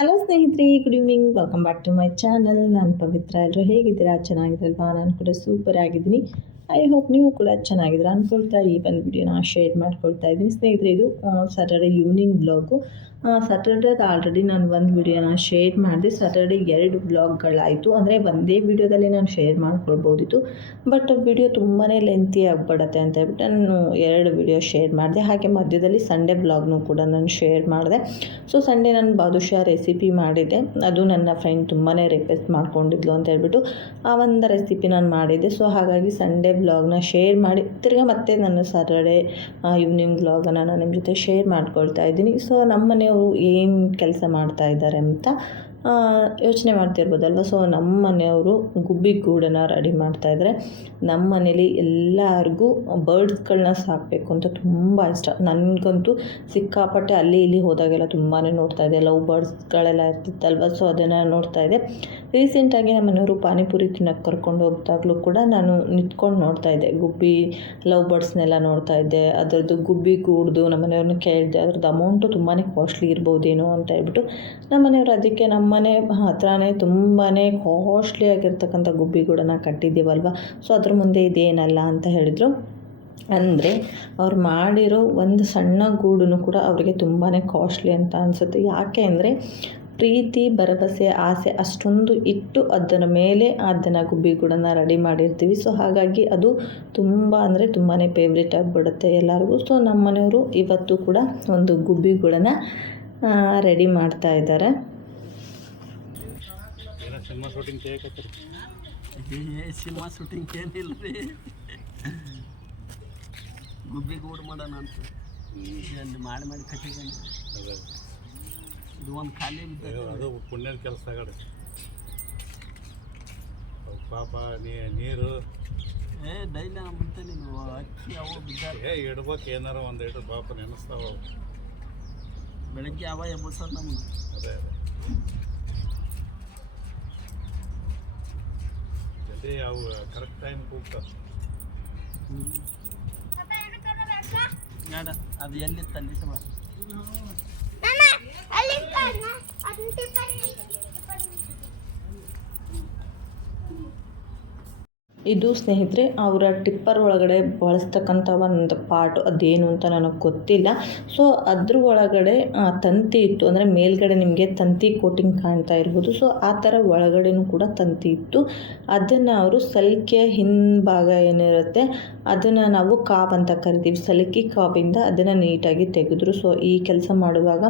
Hello ಸ್ನೇಹಿತರೆ good evening welcome back to my channel ನಾನು ಪವಿತ್ರ. ಎಲ್ಲರೂ ಹೇಗಿದ್ದೀರಾ? ಚೆನ್ನಾಗಿದ್ರಲ್ವಾ ನಾನು ಕೂಡ ಸೂಪರ್ ಆಗಿದ್ದೀನಿ. ಐ ಹೋಪ್ ನೀವು ಕೂಡ ಚೆನ್ನಾಗಿದ್ದೀರಾ ಅಂದ್ಕೊಳ್ತಾ ಈ ಒಂದು ವಿಡಿಯೋನ ಶೇರ್ ಮಾಡ್ಕೊಳ್ತಾ ಇದ್ದೀನಿ. ಸ್ನೇಹಿತರೆ, ಇದು ಸ್ಯಾಟರ್ಡೇ ಈವ್ನಿಂಗ್ ಬ್ಲಾಗು ಸ್ಯಾಟರ್ಡೇದು ಆಲ್ರೆಡಿ ನಾನು ಒಂದು ವಿಡಿಯೋನ ಶೇರ್ ಮಾಡಿದೆ. ಸ್ಯಾಟರ್ಡೆ ಎರಡು ಬ್ಲಾಗ್ಗಳಾಯಿತು ಅಂದರೆ ಒಂದೇ ವಿಡಿಯೋದಲ್ಲಿ ನಾನು ಶೇರ್ ಮಾಡ್ಕೊಳ್ಬೋದಿತ್ತು. ಬಟ್ ವಿಡಿಯೋ ತುಂಬಾ ಲೆಂತಿ ಆಗಿಬಿಡತ್ತೆ ಅಂತ ಹೇಳ್ಬಿಟ್ಟು ನಾನು ಎರಡು ವಿಡಿಯೋ ಶೇರ್ ಮಾಡಿದೆ. ಹಾಗೆ ಮಧ್ಯದಲ್ಲಿ ಸಂಡೇ ಬ್ಲಾಗ್ನೂ ಕೂಡ ನಾನು ಶೇರ್ ಮಾಡಿದೆ. ಸೊ ಸಂಡೇ ನಾನು ಬಾದುಷಾ ರೆಸಿಪಿ ಮಾಡಿದ್ದೆ. ಅದು ನನ್ನ ಫ್ರೆಂಡ್ ತುಂಬಾ ರಿಕ್ವೆಸ್ಟ್ ಮಾಡ್ಕೊಂಡಿದ್ಲು ಅಂತ ಹೇಳ್ಬಿಟ್ಟು ಆ ಒಂದು ರೆಸಿಪಿ ನಾನು ಮಾಡಿದ್ದೆ. ಸೊ ಹಾಗಾಗಿ ಸಂಡೇ ಬ್ಲಾಗ್ನ ಶೇರ್ ಮಾಡಿ ತಿರ್ಗಿ ಮತ್ತೆ ನಾನು ಸ್ಯಾಟರ್ಡೆ ಈವ್ನಿಂಗ್ ಬ್ಲಾಗನ್ನು ನಾನು ನಿಮ್ಮ ಜೊತೆ ಶೇರ್ ಮಾಡ್ಕೊಳ್ತಾ ಇದ್ದೀನಿ. ಸೊ ನಮ್ಮ ಏನು ಕೆಲಸ ಮಾಡ್ತಾ ಇದ್ದಾರೆ ಅಂತ ಯೋಚನೆ ಮಾಡ್ತಿರ್ಬೋದಲ್ವ? ಸೊ ನಮ್ಮ ಮನೆಯವರು ಗುಬ್ಬಿ ಗೂಡನ್ನ ರೆಡಿ ಮಾಡ್ತಾಯಿದ್ರೆ ನಮ್ಮ ಮನೇಲಿ ಎಲ್ಲರಿಗೂ ಬರ್ಡ್ಸ್ಗಳನ್ನ ಸಾಕಬೇಕು ಅಂತ ತುಂಬ ಇಷ್ಟ. ನನಗಂತೂ ಸಿಕ್ಕಾಪಟ್ಟೆ ಅಲ್ಲಿ ಇಲ್ಲಿ ಹೋದಾಗೆಲ್ಲ ತುಂಬಾ ನೋಡ್ತಾ ಇದ್ದೆ. ಲವ್ ಬರ್ಡ್ಸ್ಗಳೆಲ್ಲ ಇರ್ತಿತ್ತಲ್ವ? ಸೊ ಅದನ್ನು ನೋಡ್ತಾ ಇದೆ ರೀಸೆಂಟಾಗಿ ನಮ್ಮ ಮನೆಯವರು ಪಾನಿಪುರಿ ತಿನ್ನೋಕ್ಕೆ ಕರ್ಕೊಂಡು ಹೋಗ್ದಾಗಲೂ ಕೂಡ ನಾನು ನಿಂತ್ಕೊಂಡು ನೋಡ್ತಾ ಇದ್ದೆ. ಗುಬ್ಬಿ ಲವ್ ಬರ್ಡ್ಸ್ನೆಲ್ಲ ನೋಡ್ತಾ ಇದ್ದೆ. ಅದರದ್ದು ಗುಬ್ಬಿ ಗೂಡ್ದು ನಮ್ಮ ಮನೆಯವ್ರನ್ನ ಕೇಳಿದೆ. ಅದ್ರದ್ದು ಅಮೌಂಟು ತುಂಬಾ ಕಾಸ್ಟ್ಲಿ ಇರ್ಬೋದೇನೋ ಅಂತ ಹೇಳ್ಬಿಟ್ಟು ನಮ್ಮ ಮನೆಯವರು ಅದಕ್ಕೆ ನಮ್ಮ ಮನೆ ಹತ್ರನೇ ತುಂಬಾ ಕಾಸ್ಟ್ಲಿ ಆಗಿರ್ತಕ್ಕಂಥ ಗುಬ್ಬಿ ಗೂಡನ್ನು ಕಟ್ಟಿದ್ದೀವಲ್ವ? ಸೊ ಅದ್ರ ಮುಂದೆ ಇದೇನಲ್ಲ ಅಂತ ಹೇಳಿದರು. ಅಂದರೆ ಅವ್ರು ಮಾಡಿರೋ ಒಂದು ಸಣ್ಣ ಗೂಡು ಕೂಡ ಅವರಿಗೆ ತುಂಬಾ ಕಾಸ್ಟ್ಲಿ ಅಂತ ಅನಿಸುತ್ತೆ. ಯಾಕೆ ಅಂದರೆ ಪ್ರೀತಿ, ಭರವಸೆ, ಆಸೆ ಅಷ್ಟೊಂದು ಇಟ್ಟು ಅದರ ಮೇಲೆ ಅದನ್ನು ಗುಬ್ಬಿಗೂಡನ್ನು ರೆಡಿ ಮಾಡಿರ್ತೀವಿ. ಸೊ ಹಾಗಾಗಿ ಅದು ತುಂಬ ಅಂದರೆ ತುಂಬಾ ಫೇವ್ರೇಟ್ ಆಗಿಬಿಡುತ್ತೆ ಎಲ್ಲರಿಗೂ. ಸೊ ನಮ್ಮ ಮನೆಯವರು ಇವತ್ತು ಕೂಡ ಒಂದು ಗುಬ್ಬಿಗೂಡನ್ನು ರೆಡಿ ಮಾಡ್ತಾ ಇದ್ದಾರೆ. ಏನೋ ಸಿನಿಮಾ ಶೂಟಿಂಗ್ ಕೇಳ್ಕತ್ತೀರಿ? ಏ ಸಿನಿಮಾ ಶೂಟಿಂಗ್ ಏನಿಲ್ಲ ರೀ ಗುಬ್ಬಿ ಗೂಡು ಮಾಡೋಣ ಅಂತ. ಇದನ್ನು ಮಾಡಿ ಮಾಡಿ ಕಟ್ಟಿದ್ದೀನಿ. ಇದು ಒಂದು ಖಾಲಿ ಅದು ಪುಣ್ಯದ ಕೆಲಸ ಆಗಡೆ. ಪಾಪ ನೀರು. ಏ ಡೈಲಿ ನಾನು ಬಿಡ್ತೇನೆ ನೀನು. ಅಕ್ಕಿ ಅವು ಬಿದ್ದ ಏ ಇಡ್ಬೇಕು ಏನಾರ ಒಂದು ಇಡ್ರು ಪಾಪ ನೆನೆಸ್ತಾವ ಬೆಳಗ್ಗೆ ಅವ ಎಂಬ ಸಾವಿರ ನಮ್ಮನ್ನು ಅದೇ ಅದೇ. ಜೊತೆ ಅವು ಕರೆಕ್ಟ್ ಟೈಮ್ ಕೂಗ್ತಾವ ಬೇಡ ಅದು ಎಲ್ಲಿತ್ತು ಅಲ್ಲಿ ಇಟ್ಟು ಬಾ ಇದು ಸ್ನೇಹಿತರೆ, ಅವರ ಟಿಪ್ಪರ್ ಒಳಗಡೆ ಬಳಸ್ತಕ್ಕಂಥ ಒಂದು ಪಾರ್ಟ್ ಅದೇನು ಅಂತ ನನಗೆ ಗೊತ್ತಿಲ್ಲ. ಸೊ ಅದ್ರ ಒಳಗಡೆ ತಂತಿ ಇತ್ತು. ಅಂದರೆ ಮೇಲ್ಗಡೆ ನಿಮಗೆ ತಂತಿ ಕೋಟಿಂಗ್ ಕಾಣ್ತಾ ಇರ್ಬೋದು. ಸೊ ಆ ಥರ ಒಳಗಡೆನೂ ಕೂಡ ತಂತಿ ಇತ್ತು. ಅದನ್ನು ಅವರು ಸಲಿಕೆಯ ಹಿಂಭಾಗ ಏನಿರುತ್ತೆ, ಅದನ್ನು ನಾವು ಕಾಬ್ ಅಂತ ಕರಿತೀವಿ. ಸಲಿಕೆ ಕಾಬಿಂದ ಅದನ್ನು ನೀಟಾಗಿ ತೆಗೆದ್ರು. ಸೊ ಈ ಕೆಲಸ ಮಾಡುವಾಗ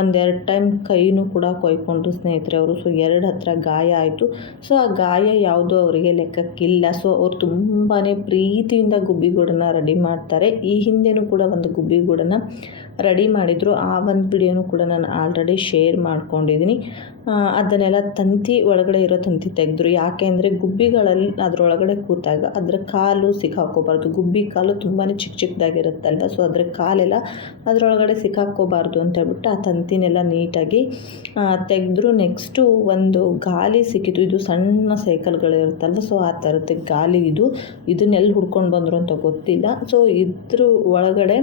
ಒಂದೆರಡು ಟೈಮ್ ಕೈನೂ ಕೂಡ ಕೊಯ್ಕೊಂಡ್ರು ಸ್ನೇಹಿತರೆ ಅವರು. ಸೊ ಎರಡು ಹತ್ರ ಗಾಯ ಆಯಿತು. ಸೊ ಆ ಗಾಯ ಯಾವುದೂ ಅವರಿಗೆ ಲೆಕ್ಕಕ್ಕಿಲ್ಲ. ಸೊ ಅವ್ರು ತುಂಬಾ ಪ್ರೀತಿಯಿಂದ ಗುಬ್ಬಿಗೂಡನ್ನು ರೆಡಿ ಮಾಡ್ತಾರೆ. ಈ ಹಿಂದೆನೂ ಕೂಡ ಒಂದು ಗುಬ್ಬಿಗೂಡನ್ನು ರೆಡಿ ಮಾಡಿದರು. ಆ ಒಂದು ವಿಡಿಯೋನು ಕೂಡ ನಾನು ಆಲ್ರೆಡಿ ಶೇರ್ ಮಾಡ್ಕೊಂಡಿದ್ದೀನಿ ಅದನ್ನೆಲ್ಲ ತಂತಿ ಒಳಗಡೆ ಇರೋ ತಂತಿ ತೆಗೆದ್ರು. ಯಾಕೆ ಅಂದರೆ ಗುಬ್ಬಿಗಳಲ್ಲಿ ಅದರೊಳಗಡೆ ಕೂತಾಗ ಅದರ ಕಾಲು ಸಿಕ್ಕಾಕೋಬಾರ್ದು ಗುಬ್ಬಿ ಕಾಲು ತುಂಬಾ ಚಿಕ್ಕ ಚಿಕ್ಕದಾಗಿರುತ್ತಲ್ವ ಸೊ ಅದರ ಕಾಲೆಲ್ಲ ಅದರೊಳಗಡೆ ಸಿಕ್ಕಾಕೋಬಾರ್ದು ಅಂತ ಹೇಳ್ಬಿಟ್ಟು ಆ ತಂತಿನೆಲ್ಲ ನೀಟಾಗಿ ತೆಗೆದ್ರು. ನೆಕ್ಸ್ಟು ಒಂದು ಗಾಲಿ ಸಿಕ್ಕಿತು. ಇದು ಸಣ್ಣ ಸೈಕಲ್ಗಳಿರುತ್ತಲ್ವ ಸೊ ಆ ಥರದ್ದು ಗಾಲಿ ಇದು. ಇದನ್ನೆಲ್ಲಿ ಹುಡ್ಕೊಂಡು ಬಂದರು ಅಂತ ಗೊತ್ತಿಲ್ಲ. ಸೊ ಇದ್ರ ಒಳಗಡೆ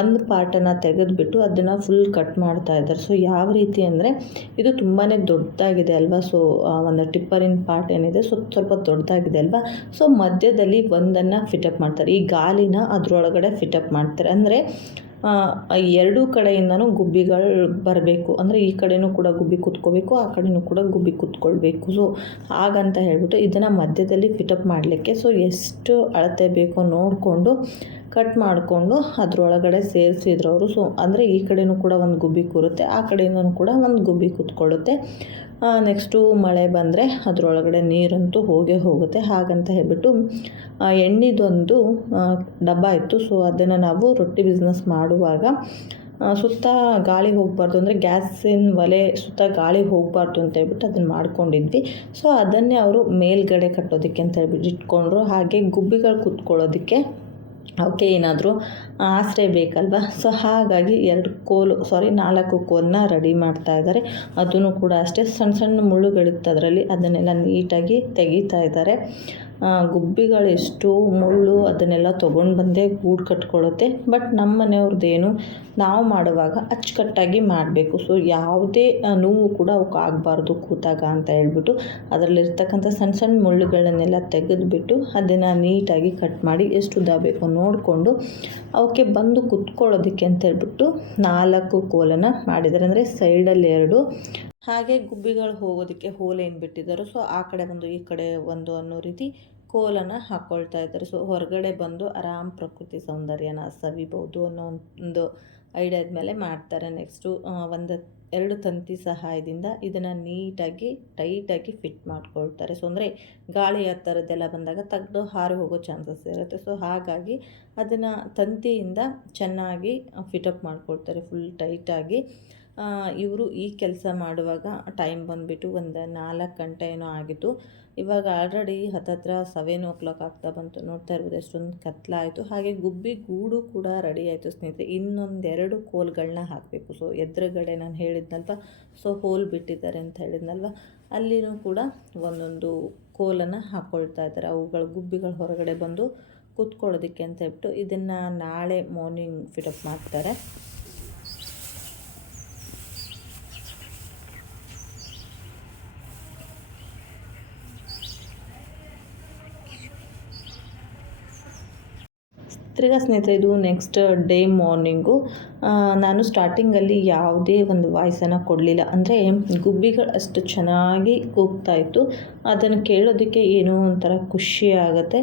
ಒಂದು ಪಾರ್ಟನ್ನು ತೆಗೆದುಬಿಟ್ಟು ಅದನ್ನು ಫುಲ್ ಕಟ್ ಮಾಡ್ತಾ ಇದ್ದಾರೆ. ಸೊ ಯಾವ ರೀತಿ ಅಂದರೆ ಇದು ತುಂಬಾ ದೊಡ್ಡದಾಗಿದೆ ಅಲ್ವಾ? ಸೊ ಒಂದು ಟಿಪ್ಪರಿನ ಪಾರ್ಟ್ ಏನಿದೆ, ಸೊ ಸ್ವಲ್ಪ ದೊಡ್ಡದಾಗಿದೆ ಅಲ್ವಾ? ಸೊ ಮಧ್ಯದಲ್ಲಿ ಒಂದನ್ನು ಫಿಟಪ್ ಮಾಡ್ತಾರೆ. ಈ ಗಾಲಿನ ಅದರೊಳಗಡೆ ಫಿಟಪ್ ಮಾಡ್ತಾರೆ. ಅಂದರೆ ಎರಡೂ ಕಡೆಯಿಂದನೂ ಗುಬ್ಬಿಗಳು ಬರಬೇಕು. ಅಂದರೆ ಈ ಕಡೆಯೂ ಕೂಡ ಗುಬ್ಬಿ ಕೂತ್ಕೋಬೇಕು, ಆ ಕಡೆಯೂ ಕೂಡ ಗುಬ್ಬಿ ಕೂತ್ಕೊಳ್ಬೇಕು. ಸೊ ಹಾಗಂತ ಹೇಳ್ಬಿಟ್ಟು ಇದನ್ನು ಮಧ್ಯದಲ್ಲಿ ಫಿಟಪ್ ಮಾಡಲಿಕ್ಕೆ. ಸೊ ಎಷ್ಟು ಅಳತೆ ಬೇಕೋ ನೋಡಿಕೊಂಡು ಕಟ್ ಮಾಡಿಕೊಂಡು ಅದರೊಳಗಡೆ ಸೇರಿಸಿದ್ರು ಅವರು. ಸೊ ಅಂದರೆ ಈ ಕಡೆಯೂ ಕೂಡ ಒಂದು ಗುಬ್ಬಿ ಕೂರುತ್ತೆ, ಆ ಕಡೆಯೂ ಕೂಡ ಒಂದು ಗುಬ್ಬಿ ಕೂತ್ಕೊಳ್ಳುತ್ತೆ. ನೆಕ್ಸ್ಟು ಮಳೆ ಬಂದರೆ ಅದರೊಳಗಡೆ ನೀರಂತೂ ಹೋಗೇ ಹೋಗುತ್ತೆ. ಹಾಗಂತ ಹೇಳ್ಬಿಟ್ಟು ಎಣ್ಣಿದೊಂದು ಡಬ್ಬ ಇತ್ತು. ಸೊ ಅದನ್ನು ನಾವು ರೊಟ್ಟಿ ಬಿಸ್ನೆಸ್ ಮಾಡುವಾಗ ಸುತ್ತ ಗಾಳಿ ಹೋಗಬಾರ್ದು ಅಂದರೆ ಗ್ಯಾಸಿನ ಒಲೆ ಸುತ್ತ ಗಾಳಿ ಹೋಗಬಾರ್ದು ಅಂತ ಹೇಳ್ಬಿಟ್ಟು ಅದನ್ನು ಮಾಡ್ಕೊಂಡಿದ್ವಿ. ಸೊ ಅದನ್ನೇ ಅವರು ಮೇಲ್ಗಡೆ ಕಟ್ಟೋದಕ್ಕೆ ಅಂತ ಹೇಳ್ಬಿಟ್ಟು ಇಟ್ಕೊಂಡ್ರು. ಹಾಗೆ ಗುಬ್ಬಿಗಳು ಕೂತ್ಕೊಳ್ಳೋದಕ್ಕೆ ಅವಕ್ಕೆ ಏನಾದರೂ ಆಸರೆ ಬೇಕಲ್ವ? ಸೊ ಹಾಗಾಗಿ ಎರಡು ಕೋಲು ಸಾರಿ ನಾಲ್ಕು ಕೋಲನ್ನ ರೆಡಿ ಮಾಡ್ತಾ ಇದ್ದಾರೆ. ಅದನ್ನು ಕೂಡ ಅಷ್ಟೇ ಸಣ್ಣ ಸಣ್ಣ ಮುಳ್ಳುಗಳಿತ್ತು ಅದರಲ್ಲಿ ಅದನ್ನೆಲ್ಲ ನೀಟಾಗಿ ತೆಗಿತಾ ಇದ್ದಾರೆ. ಗುಬ್ಬಿಗಳು ಎಷ್ಟು ಮುಳ್ಳು ಅದನ್ನೆಲ್ಲ ತೊಗೊಂಡು ಬಂದೇ ಗೂಡು ಕಟ್ಕೊಳ್ಳುತ್ತೆ. ಬಟ್ ನಮ್ಮ ಮನೆಯವ್ರದ್ದೇನು ನಾವು ಮಾಡುವಾಗ ಅಚ್ಚುಕಟ್ಟಾಗಿ ಮಾಡಬೇಕು. ಸೊ ಯಾವುದೇ ನೋವು ಕೂಡ ಅವಕ್ಕೆ ಆಗಬಾರ್ದು ಕೂತಾಗ ಅಂತ ಹೇಳ್ಬಿಟ್ಟು, ಅದರಲ್ಲಿರ್ತಕ್ಕಂಥ ಸಣ್ಣ ಸಣ್ಣ ಮುಳ್ಳುಗಳನ್ನೆಲ್ಲ ತೆಗೆದುಬಿಟ್ಟು ಅದನ್ನು ನೀಟಾಗಿ ಕಟ್ ಮಾಡಿ ಎಷ್ಟು ಉದ್ದ ಬೇಕು ನೋಡಿಕೊಂಡು ಅವಕ್ಕೆ ಬಂದು ಕುತ್ಕೊಳ್ಳೋದಕ್ಕೆ ಅಂತ ಹೇಳ್ಬಿಟ್ಟು ನಾಲ್ಕು ಕೋಲನ್ನು ಮಾಡಿದ್ದಾರೆ. ಅಂದರೆ ಸೈಡಲ್ಲಿ ಎರಡು ಹಾಗೆ ಗುಬ್ಬಿಗಳು ಹೋಗೋದಕ್ಕೆ ಹೋಲ್ ಏನು ಬಿಟ್ಟಿದ್ದಾರೋ. ಸೊ ಆ ಕಡೆ ಒಂದು ಈ ಕಡೆ ಒಂದು ಅನ್ನೋ ರೀತಿ ಕೋಲನ್ನು ಹಾಕ್ಕೊಳ್ತಾ ಇದ್ದಾರೆ. ಸೊ ಹೊರಗಡೆ ಬಂದು ಆರಾಮ್ ಪ್ರಕೃತಿ ಸೌಂದರ್ಯನ ಸವಿಬೋದು ಅನ್ನೋ ಒಂದು ಐಡಿಯಾದ ಮೇಲೆ ಮಾಡ್ತಾರೆ. ನೆಕ್ಸ್ಟು ಒಂದು ಎರಡು ತಂತಿ ಸಹಾಯದಿಂದ ಇದನ್ನು ನೀಟಾಗಿ, ಟೈಟಾಗಿ ಫಿಟ್ ಮಾಡ್ಕೊಳ್ತಾರೆ. ಸೊ ಅಂದರೆ ಗಾಳಿ ಆ ಥರದ್ದೆಲ್ಲ ಬಂದಾಗ ತೆಗೆದು ಹಾರಿ ಹೋಗೋ ಚಾನ್ಸಸ್ ಇರುತ್ತೆ. ಸೊ ಹಾಗಾಗಿ ಅದನ್ನು ತಂತಿಯಿಂದ ಚೆನ್ನಾಗಿ ಫಿಟಪ್ ಮಾಡ್ಕೊಳ್ತಾರೆ. ಫುಲ್ ಟೈಟಾಗಿ. ಇವರು ಈ ಕೆಲಸ ಮಾಡುವಾಗ ಟೈಮ್ ಬಂದುಬಿಟ್ಟು ಒಂದು ನಾಲ್ಕು ಗಂಟೆ ಏನೋ ಆಗಿತ್ತು. ಇವಾಗ ಆಲ್ರೆಡಿ ಹತ್ತತ್ರ ಸೆವೆನ್ ಓ ಕ್ಲಾಕ್ ಆಗ್ತಾ ಬಂತು. ನೋಡ್ತಾ ಇರ್ಬೋದು ಎಷ್ಟೊಂದು ಕತ್ಲಾಯಿತು ಹಾಗೆ ಗುಬ್ಬಿ ಗೂಡು ಕೂಡ ರೆಡಿ ಆಯಿತು ಸ್ನೇಹಿತರೆ. ಇನ್ನೊಂದೆರಡು ಕೋಲ್ಗಳನ್ನ ಹಾಕಬೇಕು. ಸೊ ಎದುರುಗಡೆ ನಾನು ಹೇಳಿದ್ನಲ್ವ? ಸೊ ಹೋಲ್ ಬಿಟ್ಟಿದ್ದಾರೆ ಅಂತ ಹೇಳಿದ್ನಲ್ವ? ಅಲ್ಲಿನೂ ಕೂಡ ಒಂದೊಂದು ಕೋಲನ್ನು ಹಾಕ್ಕೊಳ್ತಾ ಇದ್ದಾರೆ. ಅವುಗಳ ಗುಬ್ಬಿಗಳು ಹೊರಗಡೆ ಬಂದು ಕೂತ್ಕೊಳ್ಳೋದಕ್ಕೆ ಅಂತ ಹೇಳ್ಬಿಟ್ಟು ಇದನ್ನು ನಾಳೆ ಮಾರ್ನಿಂಗ್ ಫಿಟಪ್ ಮಾಡ್ತಾರೆ. ತಿರ್ಗಾ ಸ್ನೇಹಿತರೆ ಇದು ನೆಕ್ಸ್ಟ್ ಡೇ ಮಾರ್ನಿಂಗು ನಾನು ಸ್ಟಾರ್ಟಿಂಗಲ್ಲಿ ಯಾವುದೇ ಒಂದು ವಾಯ್ಸನ್ನು ಕೊಡಲಿಲ್ಲ. ಅಂದರೆ ಗುಬ್ಬಿಗಳು ಅಷ್ಟು ಚೆನ್ನಾಗಿ ಕೂಗ್ತಾ ಇತ್ತು. ಅದನ್ನು ಕೇಳೋದಕ್ಕೆ ಏನೋ ಒಂಥರ ಖುಷಿ ಆಗುತ್ತೆ.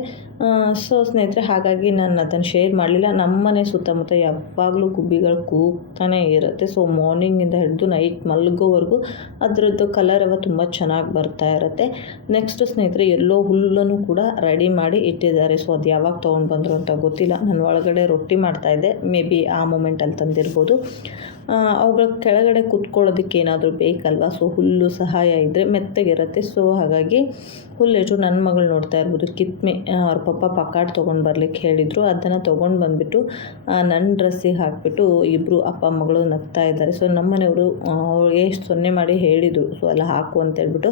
ಸೊ ಸ್ನೇಹಿತರೆ, ಹಾಗಾಗಿ ನಾನು ಅದನ್ನು ಶೇರ್ ಮಾಡಲಿಲ್ಲ. ನಮ್ಮನೆ ಸುತ್ತಮುತ್ತ ಯಾವಾಗಲೂ ಗುಬ್ಬಿಗಳು ಕೂಗ್ತಾನೆ ಇರುತ್ತೆ. ಸೊ ಮಾರ್ನಿಂಗಿಂದ ಹಿಡಿದು ನೈಟ್ ಮಲಗೋವರೆಗೂ ಅದರದ್ದು ಕಲರ್ ಅವ ತುಂಬ ಚೆನ್ನಾಗಿ ಬರ್ತಾ ಇರುತ್ತೆ. ನೆಕ್ಸ್ಟ್ ಸ್ನೇಹಿತರೆ, ಎಲ್ಲೋ ಹುಲ್ಲನ್ನು ಕೂಡ ರೆಡಿ ಮಾಡಿ ಇಟ್ಟಿದ್ದಾರೆ. ಸೊ ಅದು ಯಾವಾಗ ತೊಗೊಂಡು ಬಂದರು ಅಂತ ಗೊತ್ತಿಲ್ಲ. ನಾನು ಒಳಗಡೆ ರೊಟ್ಟಿ ಮಾಡ್ತಾಯಿದ್ದೆ ಮೇ ಬಿ ಆ ಮೂಮೆಂಟಲ್ಲಿ ತಂದಿರ್ಬೋದು ಆ, ಅವುಗಳ ಕೆಳಗಡೆ ಕುತ್ಕೊಳ್ಳೋದಕ್ಕೆ ಏನಾದರೂ ಬೇಕಲ್ವಾ? ಸೊ ಹುಲ್ಲು ಸಹಾಯ ಇದ್ದರೆ ಮೆತ್ತಗಿರುತ್ತೆ ಸೊ ಹಾಗಾಗಿ ಹುಲ್ಲೆಷ್ಟು ನನ್ನ ಮಗಳು ನೋಡ್ತಾ ಇರ್ಬೋದು. ಕಿತ್ಮೆ ಅವ್ರ ಪಪ್ಪ ಪಕ್ಕಾಟ್ ತೊಗೊಂಡು ಬರ್ಲಿಕ್ಕೆ ಹೇಳಿದರು. ಅದನ್ನು ತೊಗೊಂಡು ಬಂದುಬಿಟ್ಟು ನನ್ನ ಡ್ರೆಸ್ಸಿಗೆ ಹಾಕಿಬಿಟ್ಟು ಇಬ್ಬರು ಅಪ್ಪ ಮಗಳು ನಗ್ತಾ ಇದ್ದಾರೆ. ಸೊ ನಮ್ಮನೆಯವರು ಅವ್ರಿಗೆ ಸೊನ್ನೆ ಮಾಡಿ ಹೇಳಿದರು. ಸೊ ಅಲ್ಲ ಹಾಕು ಅಂತ ಹೇಳ್ಬಿಟ್ಟು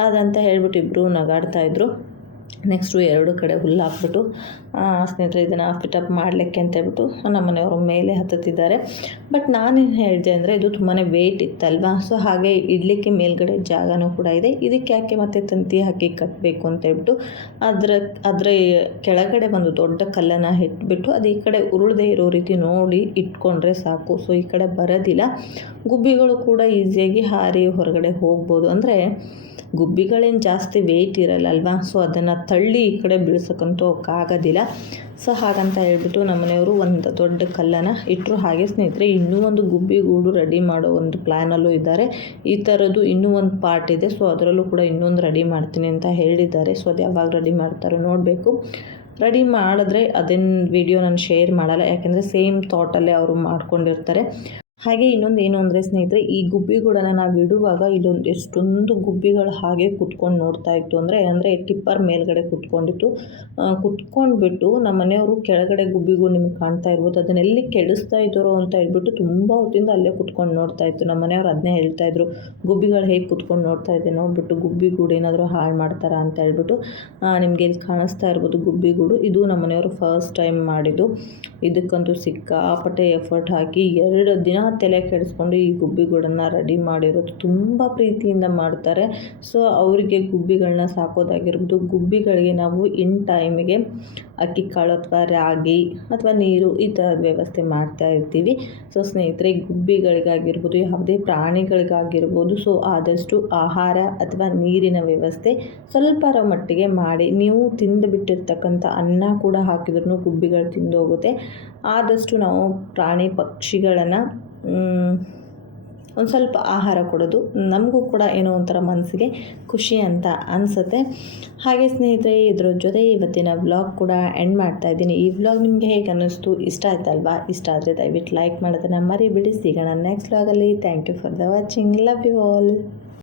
ಅದಂತ ಹೇಳ್ಬಿಟ್ಟು ಇಬ್ಬರು ನಗಾಡ್ತಾ ಇದ್ರು. ನೆಕ್ಸ್ಟು ಎರಡು ಕಡೆ ಹುಲ್ಲು ಹಾಕ್ಬಿಟ್ಟು ಸ್ನೇಹಿತರೆ, ಇದನ್ನು ಫಿಟಪ್ ಮಾಡಲಿಕ್ಕೆ ಅಂತ ಹೇಳ್ಬಿಟ್ಟು ನಮ್ಮ ಮನೆಯವರು ಮೇಲೆ ಹತ್ತುತ್ತಿದ್ದಾರೆ. ಬಟ್ ನಾನೇನು ಹೇಳಿದೆ ಅಂದರೆ, ಇದು ತುಂಬಾ ವೆಯ್ಟ್ ಇತ್ತಲ್ವಾ? ಸೊ ಹಾಗೆ ಇಡಲಿಕ್ಕೆ ಮೇಲ್ಗಡೆ ಜಾಗನೂ ಕೂಡ ಇದೆ. ಇದಕ್ಕೆ ಯಾಕೆ ಮತ್ತೆ ತಂತಿ ಹಾಕಿ ಕಟ್ಟಬೇಕು ಅಂತ ಹೇಳ್ಬಿಟ್ಟು, ಅದರ ಅದರ ಕೆಳಗಡೆ ಒಂದು ದೊಡ್ಡ ಕಲ್ಲನ್ನು ಇಟ್ಬಿಟ್ಟು, ಅದು ಈ ಕಡೆ ಉರುಳದೇ ಇರೋ ರೀತಿ ನೋಡಿ ಇಟ್ಕೊಂಡ್ರೆ ಸಾಕು. ಸೊ ಈ ಕಡೆ ಬರೋದಿಲ್ಲ. ಗುಬ್ಬಿಗಳು ಕೂಡ ಈಸಿಯಾಗಿ ಹಾರಿ ಹೊರಗಡೆ ಹೋಗ್ಬೋದು. ಅಂದರೆ ಗುಬ್ಬಿಗಳೇನು ಜಾಸ್ತಿ ವೆಯ್ಟ್ ಇರಲ್ಲ ಅಲ್ವಾ ಸೊ ಅದನ್ನು ತಳ್ಳಿ ಈ ಕಡೆ ಬೀಳ್ಸೋಕ್ಕಂತೂ ಆಗೋದಿಲ್ಲ ಸೊ ಹಾಗಂತ ಹೇಳ್ಬಿಟ್ಟು ನಮ್ಮನೆಯವರು ಒಂದು ದೊಡ್ಡ ಕಲ್ಲನ್ನು ಇಟ್ಟರು ಹಾಗೆ ಸ್ನೇಹಿತರೆ, ಇನ್ನೂ ಒಂದು ಗುಬ್ಬಿ ಗೂಡು ರೆಡಿ ಮಾಡೋ ಒಂದು ಪ್ಲ್ಯಾನಲ್ಲೂ ಇದ್ದಾರೆ. ಈ ಥರದ್ದು ಇನ್ನೂ ಒಂದು ಪಾರ್ಟ್ ಇದೆ. ಸೊ ಅದರಲ್ಲೂ ಕೂಡ ಇನ್ನೊಂದು ರೆಡಿ ಮಾಡ್ತೀನಿ ಅಂತ ಹೇಳಿದ್ದಾರೆ. ಸೊ ಅದು ಯಾವಾಗ ರೆಡಿ ಮಾಡ್ತಾರೋ ನೋಡಬೇಕು. ರೆಡಿ ಮಾಡಿದ್ರೆ ಅದನ್ನ ವಿಡಿಯೋ ನಾನು ಶೇರ್ ಮಾಡಲ್ಲ. ಯಾಕೆಂದರೆ ಸೇಮ್ ಥಾಟಲ್ಲೇ ಅವರು ಮಾಡ್ಕೊಂಡಿರ್ತಾರೆ. ಹಾಗೆ ಇನ್ನೊಂದು ಏನು ಅಂದರೆ ಸ್ನೇಹಿತರೆ, ಈ ಗುಬ್ಬಿಗೂಡನ್ನು ನಾವು ಇಡುವಾಗ ಇಲ್ಲೊಂದು ಎಷ್ಟೊಂದು ಗುಬ್ಬಿಗಳು ಹಾಗೆ ಕುತ್ಕೊಂಡು ನೋಡ್ತಾ ಇತ್ತು. ಅಂದರೆ ಅಂದರೆ ಟಿಪ್ಪರ್ ಮೇಲ್ಗಡೆ ಕುತ್ಕೊಂಡಿತ್ತು. ಕುತ್ಕೊಂಡ್ಬಿಟ್ಟು ನಮ್ಮ ಮನೆಯವರು ಕೆಳಗಡೆ ಗುಬ್ಬಿಗಳು ನಿಮಗೆ ಕಾಣ್ತಾ ಇರ್ಬೋದು. ಅದನ್ನೆಲ್ಲಿ ಕೆಡಿಸ್ತಾ ಇದ್ದಾರೋ ಅಂತ ಹೇಳ್ಬಿಟ್ಟು ತುಂಬ ಹೊತ್ತಿಂದ ಅಲ್ಲೇ ಕುತ್ಕೊಂಡು ನೋಡ್ತಾ ಇತ್ತು. ನಮ್ಮ ಮನೆಯವರು ಅದನ್ನೇ ಹೇಳ್ತಾ ಇದ್ರು. ಗುಬ್ಬಿಗಳು ಹೇಗೆ ಕುತ್ಕೊಂಡು ನೋಡ್ತಾ ಇದ್ದೆ ನೋಡ್ಬಿಟ್ಟು ಗುಬ್ಬಿಗೂಡು ಏನಾದರೂ ಹಾಳು ಮಾಡ್ತಾರಾ ಅಂತ ಹೇಳ್ಬಿಟ್ಟು ನಿಮಗೆ ಇಲ್ಲಿ ಕಾಣಿಸ್ತಾ ಇರ್ಬೋದು ಗುಬ್ಬಿಗೂಡು. ಇದು ನಮ್ಮ ಮನೆಯವರು ಫಸ್ಟ್ ಟೈಮ್ ಮಾಡಿದ್ದು. ಇದಕ್ಕಂತೂ ಸಿಕ್ಕಾಪಟ್ಟೆ ಎಫರ್ಟ್ ಹಾಕಿ ಎರಡು ದಿನ ತಲೆ ಕೆಡಿಸ್ಕೊಂಡು ಈ ಗುಬ್ಬಿಗಳನ್ನು ರೆಡಿ ಮಾಡಿರೋದು ತುಂಬ ಪ್ರೀತಿಯಿಂದ ಮಾಡ್ತಾರೆ. ಸೊ ಅವರಿಗೆ ಗುಬ್ಬಿಗಳನ್ನ ಸಾಕೋದಾಗಿರ್ಬೋದು, ಗುಬ್ಬಿಗಳಿಗೆ ನಾವು ಇನ್ ಟೈಮಿಗೆ ಅಕ್ಕಿ, ಕಾಳು ಅಥವಾ ರಾಗಿ ಅಥವಾ ನೀರು ಈ ಥರದ ವ್ಯವಸ್ಥೆ ಮಾಡ್ತಾ ಇರ್ತೀವಿ. ಸೊ ಸ್ನೇಹಿತರೆ, ಗುಬ್ಬಿಗಳಿಗಾಗಿರ್ಬೋದು, ಯಾವುದೇ ಪ್ರಾಣಿಗಳಿಗಾಗಿರ್ಬೋದು ಸೊ ಆದಷ್ಟು ಆಹಾರ ಅಥವಾ ನೀರಿನ ವ್ಯವಸ್ಥೆ ಸ್ವಲ್ಪರ ಮಟ್ಟಿಗೆ ಮಾಡಿ, ನೀವು ತಿಂದು ಬಿಟ್ಟಿರ್ತಕ್ಕಂಥ ಅನ್ನ ಕೂಡ ಹಾಕಿದ್ರೂ ಗುಬ್ಬಿಗಳು ತಿಂದು ಹೋಗುತ್ತೆ ಆದಷ್ಟು ನಾವು ಪ್ರಾಣಿ ಪಕ್ಷಿಗಳನ್ನು ಒಂದು ಸ್ವಲ್ಪ ಆಹಾರ ಕೊಡೋದು. ನಮಗೂ ಕೂಡ ಏನೋ ಒಂಥರ ಮನಸ್ಸಿಗೆ ಖುಷಿ ಅಂತ ಅನಿಸುತ್ತೆ. ಹಾಗೆ ಸ್ನೇಹಿತರೆ, ಇದ್ರ ಜೊತೆ ಇವತ್ತಿನ ವ್ಲಾಗ್ ಕೂಡ ಎಂಡ್ ಮಾಡ್ತಾ ಇದ್ದೀನಿ. ಈ ವ್ಲಾಗ್ ನಿಮಗೆ ಹೇಗೆ ಅನ್ನಿಸ್ತು? ಇಷ್ಟ ಆಯ್ತಲ್ವಾ? ಇಷ್ಟ ಆದರೆ ದಯವಿಟ್ಟು ಲೈಕ್ ಮಾಡೋದನ್ನು ಮರಿಬಿಡಿ. ಸಿಗೋಣ ನೆಕ್ಸ್ಟ್ ವ್ಲಾಗಲ್ಲಿ thank you for the watching love you all